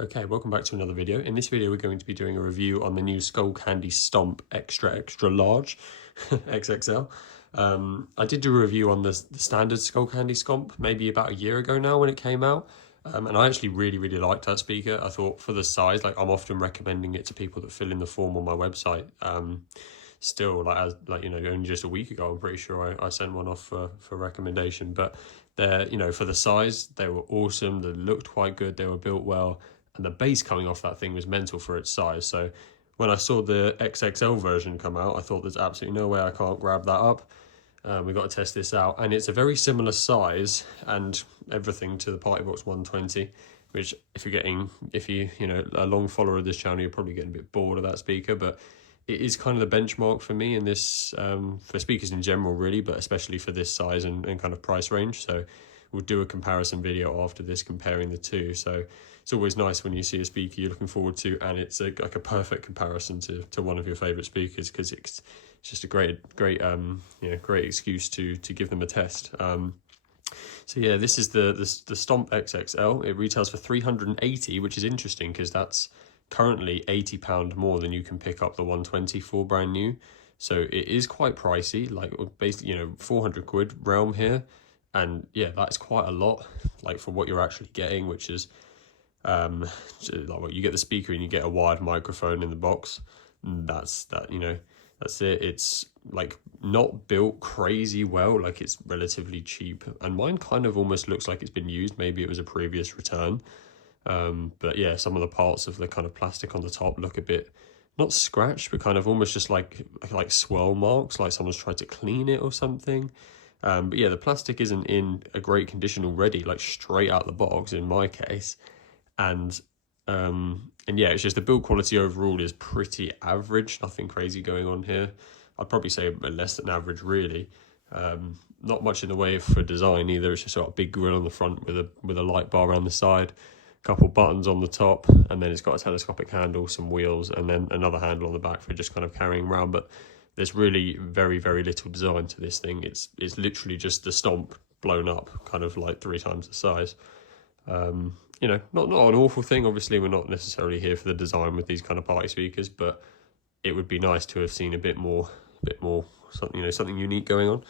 Okay, welcome back to another video. In this video, we're going to be doing a review on the new Skullcandy Stomp Extra Large XXL. I did do a review on the standard Skullcandy Stomp maybe about a year ago now when it came out. And I actually really liked that speaker. I thought for the size, like I'm often recommending it to people that fill in the form on my website. Still, only just a week ago, I'm pretty sure I sent one off for recommendation. But they're, for the size, they were awesome. They looked quite good. They were built well. And the bass coming off that thing was mental for its size. So when I saw the XXL version come out, I thought there's absolutely no way I can't grab that up. We've got to test this out. And it's a very similar size and everything to the Party Box 120, which if you a long follower of this channel, you're probably getting a bit bored of that speaker, but it is kind of the benchmark for me in this, for speakers in general really, but especially for this size and kind of price range. So we'll do a comparison video after this comparing the two. So it's always nice when you see a speaker you're looking forward to and it's like a perfect comparison to one of your favorite speakers, because it's just a great excuse to give them a test. So yeah, this is the Stomp XXL. It retails for $380, which is interesting because that's currently £80 more than you can pick up the 120 for brand new. So it is quite pricey, like basically 400 quid realm here. And yeah, that's quite a lot, like for what you're actually getting, which is you get the speaker and you get a wired microphone in the box. And that's it. It's like not built crazy well, like it's relatively cheap, and mine kind of almost looks like it's been used. Maybe it was a previous return. But yeah, some of the parts of the kind of plastic on the top look a bit not scratched, but kind of almost just like swirl marks, like someone's tried to clean it or something. But yeah, the plastic isn't in a great condition already, like straight out the box in my case. And yeah, it's just the build quality overall is pretty average, nothing crazy going on here. I'd probably say less than average really. Not much in the way for design either. It's just got a big grille on the front with a light bar around the side, a couple buttons on the top, and then it's got a telescopic handle, some wheels, and then another handle on the back for just kind of carrying around. But there's really very little design to this thing. It's literally just the Stomp blown up, kind of like 3 times the size. Not an awful thing. Obviously, we're not necessarily here for the design with these kind of party speakers, but it would be nice to have seen a bit more something unique going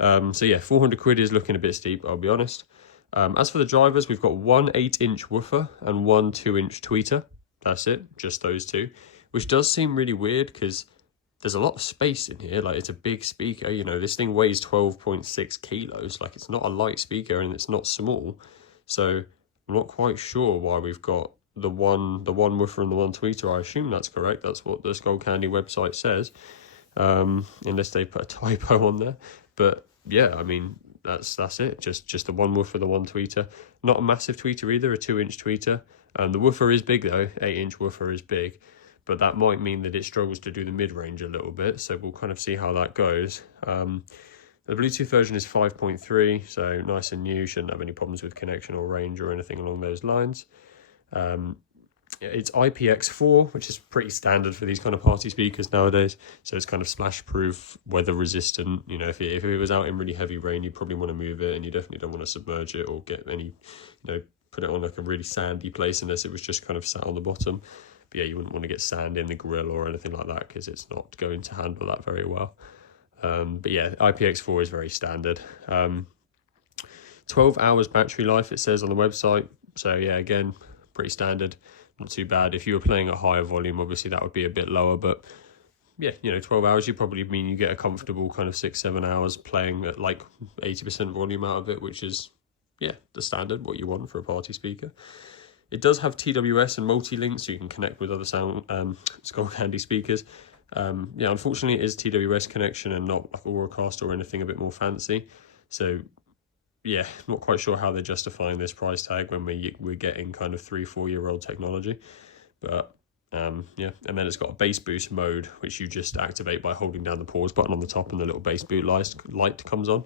on. So yeah, 400 quid is looking a bit steep, I'll be honest. As for the drivers, we've got one 8-inch woofer and one 2-inch tweeter. That's it, just those two, which does seem really weird because there's a lot of space in here. Like, it's a big speaker, this thing weighs 12.6 kilos. Like, it's not a light speaker and it's not small. So I'm not quite sure why we've got the one woofer and the one tweeter. I assume that's correct. That's what the Skullcandy website says, unless they put a typo on there. But yeah, I mean, that's it. Just the one woofer, the one tweeter. Not a massive tweeter either, a 2-inch tweeter. The woofer is big though. 8-inch woofer is big. But that might mean that it struggles to do the mid-range a little bit, so we'll kind of see how that goes. The Bluetooth version is 5.3, so nice and new, shouldn't have any problems with connection or range or anything along those lines. It's IPX4, which is pretty standard for these kind of party speakers nowadays, so it's kind of splash-proof, weather-resistant. If it was out in really heavy rain, you probably want to move it, and you definitely don't want to submerge it or get any, put it on like a really sandy place unless it was just kind of sat on the bottom. But yeah, you wouldn't want to get sand in the grill or anything like that because it's not going to handle that very well. But yeah, IPX4 is very standard. 12 hours battery life, it says on the website. So yeah, again, pretty standard, not too bad. If you were playing at higher volume, obviously that would be a bit lower. But yeah, 12 hours, you probably mean you get a comfortable kind of 6-7 hours playing at like 80% volume out of it, which is, yeah, the standard, what you want for a party speaker. It does have TWS and multi-link, so you can connect with other Skullcandy speakers. Yeah, unfortunately it is TWS connection and not like Auracast or anything a bit more fancy. So yeah, not quite sure how they're justifying this price tag when we're getting kind of 3-4 year old technology. But yeah, and then it's got a bass boost mode, which you just activate by holding down the pause button on the top and the little bass boost light comes on.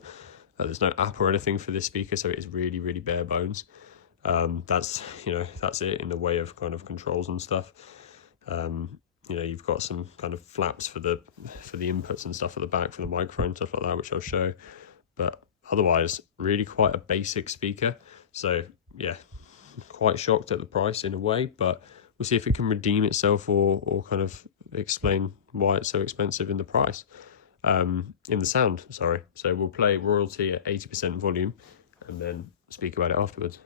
There's no app or anything for this speaker, so it is really bare bones. That's it in the way of kind of controls and stuff. You've got some kind of flaps for the inputs and stuff at the back for the microphone, stuff like that, which I'll show. But otherwise, really quite a basic speaker. So yeah, quite shocked at the price in a way, but we'll see if it can redeem itself or kind of explain why it's so expensive in the price, in the sound, sorry. So we'll play Royalty at 80% volume and then speak about it afterwards.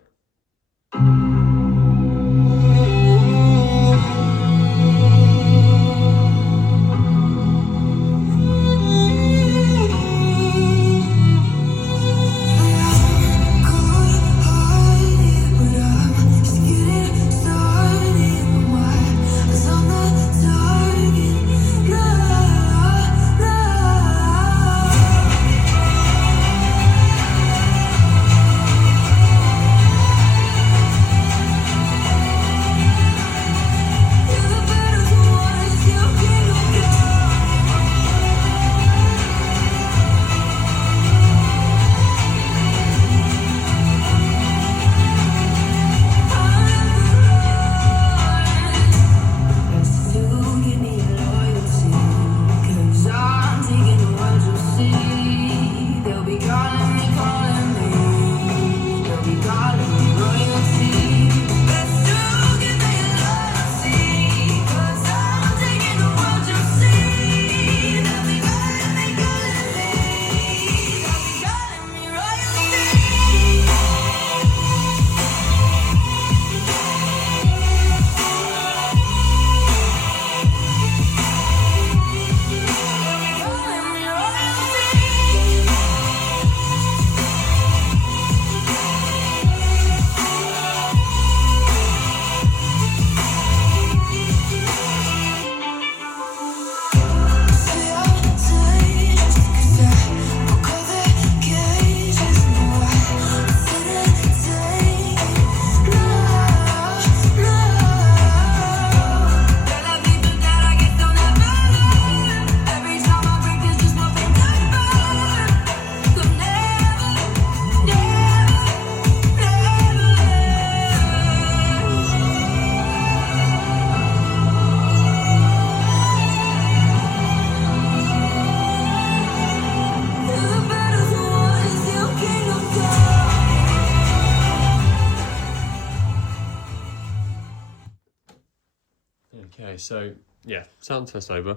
Okay, so yeah, sound test over.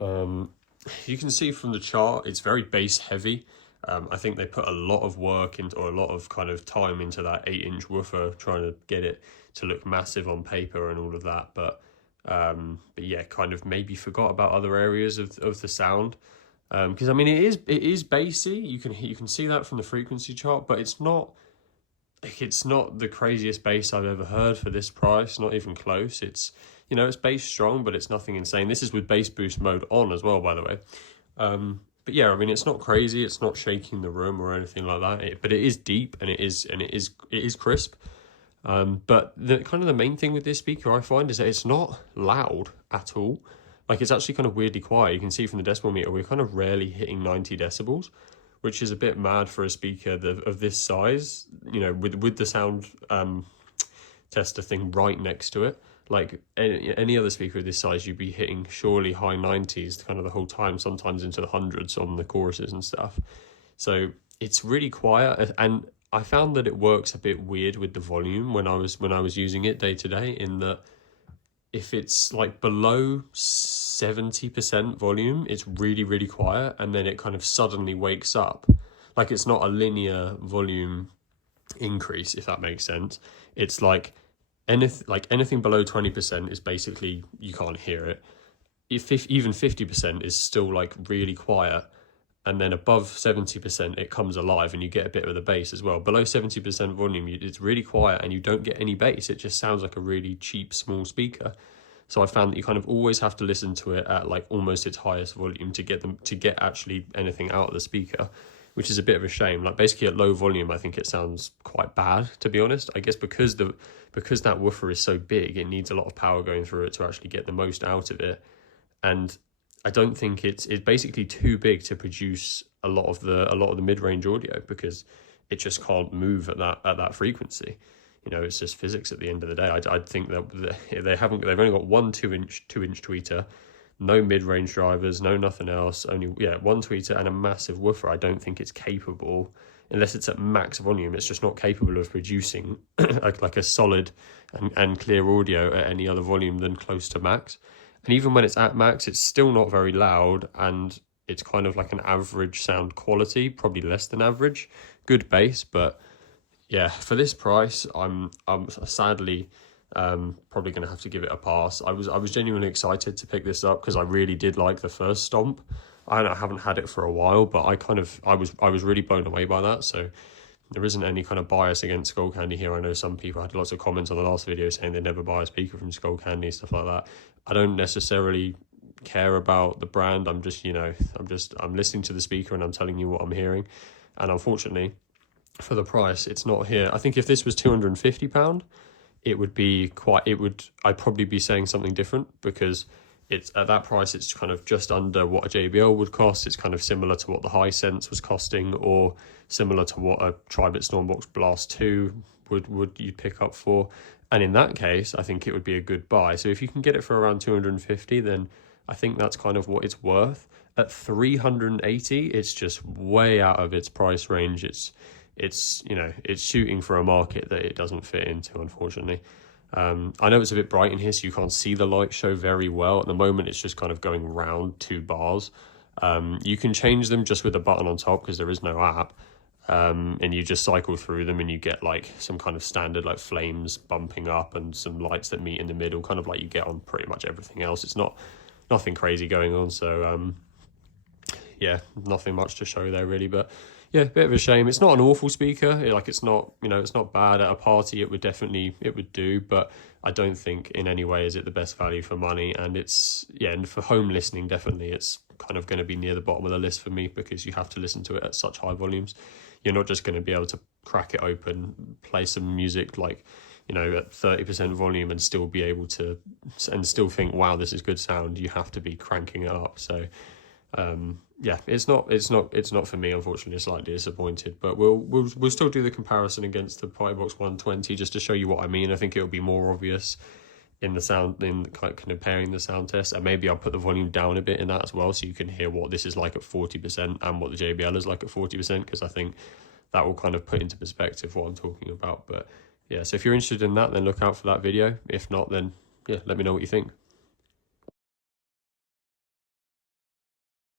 You can see from the chart, it's very bass heavy. I think they put a lot of work into, or a lot of kind of time into that 8-inch woofer, trying to get it to look massive on paper and all of that. But yeah, kind of maybe forgot about other areas of the sound. Because I mean, it is bassy. You can see that from the frequency chart, but it's not the craziest bass I've ever heard for this price. Not even close. It's, you know, it's bass strong, but it's nothing insane. This is with bass boost mode on as well, by the way. But yeah, I mean, it's not crazy. It's not shaking the room or anything like that. But it is deep and it is crisp. But the kind of the main thing with this speaker I find is that it's not loud at all. Like, it's actually kind of weirdly quiet. You can see from the decibel meter, we're kind of rarely hitting 90 decibels, which is a bit mad for a speaker of this size, you know, with the sound tester thing right next to it. Like any other speaker of this size, you'd be hitting surely high 90s kind of the whole time, sometimes into the hundreds on the choruses and stuff. So it's really quiet, and I found that it works a bit weird with the volume when I was using it day to day, in that if it's like below 70% volume, it's really, really quiet, and then it kind of suddenly wakes up. Like, it's not a linear volume increase, if that makes sense. It's like anything below 20% is basically, you can't hear it. If even 50% is still like really quiet, and then above 70% it comes alive and you get a bit of the bass as well. Below 70% volume, it's really quiet and you don't get any bass. It just sounds like a really cheap small speaker. So I found that you kind of always have to listen to it at like almost its highest volume to get actually anything out of the speaker, which is a bit of a shame. Like, basically at low volume, I think it sounds quite bad, to be honest. I guess because that woofer is so big, it needs a lot of power going through it to actually get the most out of it. And I don't think it's basically too big to produce a lot of the mid-range audio, because it just can't move at that frequency. You know, it's just physics at the end of the day. I'd think that they've only got one 2-inch tweeter, no mid-range drivers, no nothing else, only one tweeter and a massive woofer. I don't think it's capable unless it's at max volume, it's just not capable of producing like a solid and clear audio at any other volume than close to max. And even when it's at max, it's still not very loud, and it's kind of like an average sound quality, probably less than average. Good bass, but yeah, for this price, I'm sadly probably going to have to give it a pass. I was genuinely excited to pick this up because I really did like the first Stomp. I haven't had it for a while, but I was really blown away by that. So there isn't any kind of bias against Skullcandy here. I know some people had lots of comments on the last video saying they never buy a speaker from Skullcandy, stuff like that. I don't necessarily care about the brand. I'm just, I'm listening to the speaker and I'm telling you what I'm hearing. And unfortunately, for the price, it's not here. I think if this was £250, I'd probably be saying something different, because it's at that price, it's kind of just under what a JBL would cost. It's kind of similar to what the Hisense was costing, or similar to what a Tribit Stormbox Blast 2 would you'd pick up for. And in that case, I think it would be a good buy. So if you can get it for around 250, then I think that's kind of what it's worth. At 380, it's just way out of its price range. It's shooting for a market that it doesn't fit into, unfortunately. I know it's a bit bright in here, so you can't see the light show very well. At the moment, it's just kind of going round 2 bars. You can change them just with a button on top because there is no app. And you just cycle through them and you get like some kind of standard like flames bumping up and some lights that meet in the middle, kind of like you get on pretty much everything else. It's nothing crazy going on. So, yeah, nothing much to show there really, but yeah, bit of a shame. It's not an awful speaker. It's not, it's not bad. At a party, it would do, but I don't think in any way is it the best value for money. And and for home listening, definitely it's kind of going to be near the bottom of the list for me, because you have to listen to it at such high volumes. You're not just going to be able to crack it open, play some music like, at 30% volume and still be able to, and still think, wow, this is good sound. You have to be cranking it up. So, yeah, it's not for me, unfortunately. Slightly disappointed, but we'll still do the comparison against the Partybox 120 just to show you what I mean. I think it'll be more obvious in the sound, in comparing the sound test, and maybe I'll put the volume down a bit in that as well, so you can hear what this is like at 40% and what the JBL is like at 40%, because I think that will kind of put into perspective what I'm talking about. But yeah, so if you're interested in that, then look out for that video. If not, then yeah, let me know what you think.